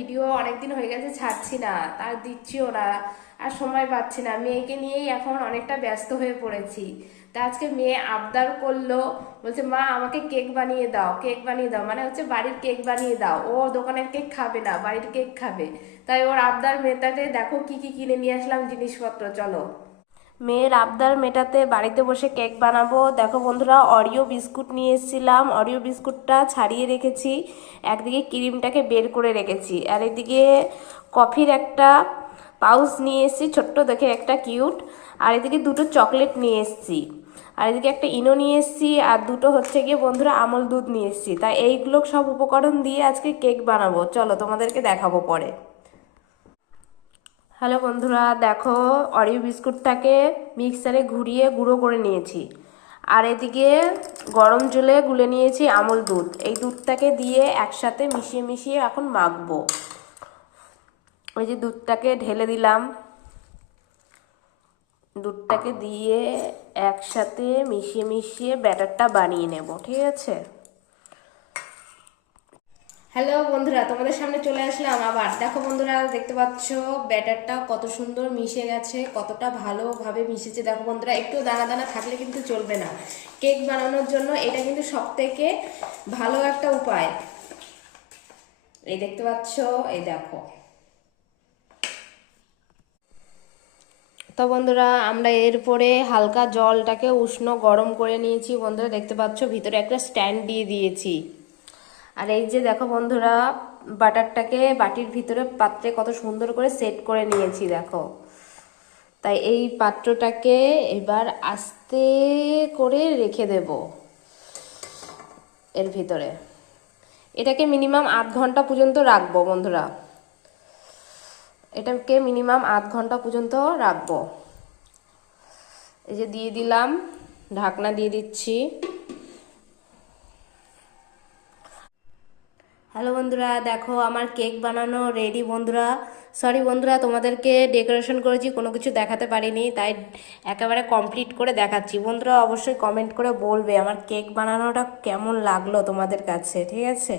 Video অনেকদিন হয়ে গেছে, ছাড়ছি না, তার দিচ্ছিও না, আর সময় পাচ্ছি না। মেয়েকে নিয়েই এখন অনেকটা ব্যস্ত হয়ে পড়েছি। তা আজকে মেয়ে আবদার করলো, বলছে মা আমাকে কেক বানিয়ে দাও, কেক বানিয়ে দাও, মানে হচ্ছে বাড়ির কেক বানিয়ে দাও। ও দোকানের কেক খাবে না, বাড়ির কেক খাবে। তাই ওর আবদার মেটাতে দেখো কি কি কিনে নিয়ে আসলাম জিনিসপত্র, চলো। মেয়ের আবদার মেটাতে বাড়িতে বসে কেক বানাবো। দেখো বন্ধুরা, অরিও বিস্কুট নিয়ে এসেছিলাম, অরিও বিস্কুটটা ছাড়িয়ে রেখেছি, একদিকে ক্রিমটাকে বের করে রেখেছি, আর এদিকে কফির একটা পাউচ নিয়ে এসেছি, ছোট্ট দেখে একটা কিউট। আর এদিকে দুটো চকলেট নিয়ে এসেছি, আর এদিকে একটা ইনো নিয়ে এসেছি, আর দুটো হচ্ছে গিয়ে বন্ধুরা আমল দুধ নিয়ে এসেছি। তাই এইগুলো সব উপকরণ দিয়ে আজকে কেক বানাবো, চলো তোমাদেরকে দেখাবো পরে। হ্যালো বন্ধুরা, দেখো অরিও বিস্কুটটাকে মিক্সারে ঘুরিয়ে গুঁড়ো করে নিয়েছি, আর এদিকে গরম জলে গুলে নিয়েছি আমল দুধ। এই দুধটাকে দিয়ে একসাথে মিশিয়ে মিশিয়ে এখন মাখবো। ওই যে দুধটাকে ঢেলে দিলাম, দুধটাকে দিয়ে একসাথে মিশিয়ে মিশিয়ে ব্যাটারটা বানিয়ে নেব, ঠিক আছে। হ্যালো বন্ধুরা, তোমাদের সামনে চলে আসলাম আবার। দেখো বন্ধুরা, দেখতে পাচ্ছ ব্যাটারটা কত সুন্দর মিশে গেছে, কতটা ভালোভাবে মিশেছে। দেখো বন্ধুরা, একটু দানা দানা থাকলে কিন্তু চলবে না। কেক বানানোর জন্য এটা কিন্তু সব থেকে ভালো একটা উপায়। এই দেখতে পাচ্ছ, এই দেখো। তো বন্ধুরা, আমরা এরপরে হালকা জলটাকে উষ্ণ গরম করে নিয়েছি। বন্ধুরা দেখতে পাচ্ছ ভিতরে একটা স্ট্যান্ড দিয়ে দিয়েছি। আর এই যে দেখো বন্ধুরা, বাটারটাকে বাটির ভিতরে পাত্রে কত সুন্দর করে সেট করে নিয়েছি, দেখো। তাই এই পাত্রটাকে এবার আস্তে করে রেখে দেব এর ভিতরে। এটাকে মিনিমাম আধ ঘন্টা পর্যন্ত রাখবো বন্ধুরা, এটাকে মিনিমাম আধ ঘন্টা পর্যন্ত রাখবো। এই যে দিয়ে দিলাম, ঢাকনা দিয়ে দিচ্ছি। হ্যালো বন্ধুরা, দেখো আমার কেক বানানো রেডি বন্ধুরা। সরি বন্ধুরা, তোমাদেরকে ডেকোরেশন করেছি, কোনো কিছু দেখাতে পারিনি, তাই একেবারে কমপ্লিট করে দেখাচ্ছি। বন্ধুরা অবশ্যই কমেন্ট করে বলবে আমার কেক বানানোটা কেমন লাগলো তোমাদের কাছে, ঠিক আছে।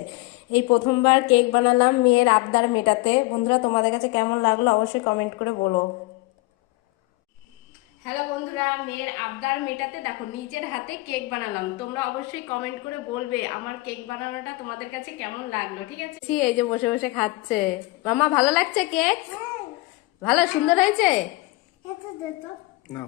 এই প্রথমবার কেক বানালাম মেয়ের আবদার মেটাতে। বন্ধুরা তোমাদের কাছে কেমন লাগলো অবশ্যই কমেন্ট করে বলো। হ্যালো বন্ধুরা, মেয়ের আবদার মেটাতে দেখো নিজের হাতে কেক বানালাম। তোমরা অবশ্যই কমেন্ট করে বলবে আমার কেক বানানোটা তোমাদের কাছে কেমন লাগলো, ঠিক আছে। এই যে বসে বসে খাচ্ছে। মামা ভালো লাগছে কেক? ভালো সুন্দর হয়েছে? না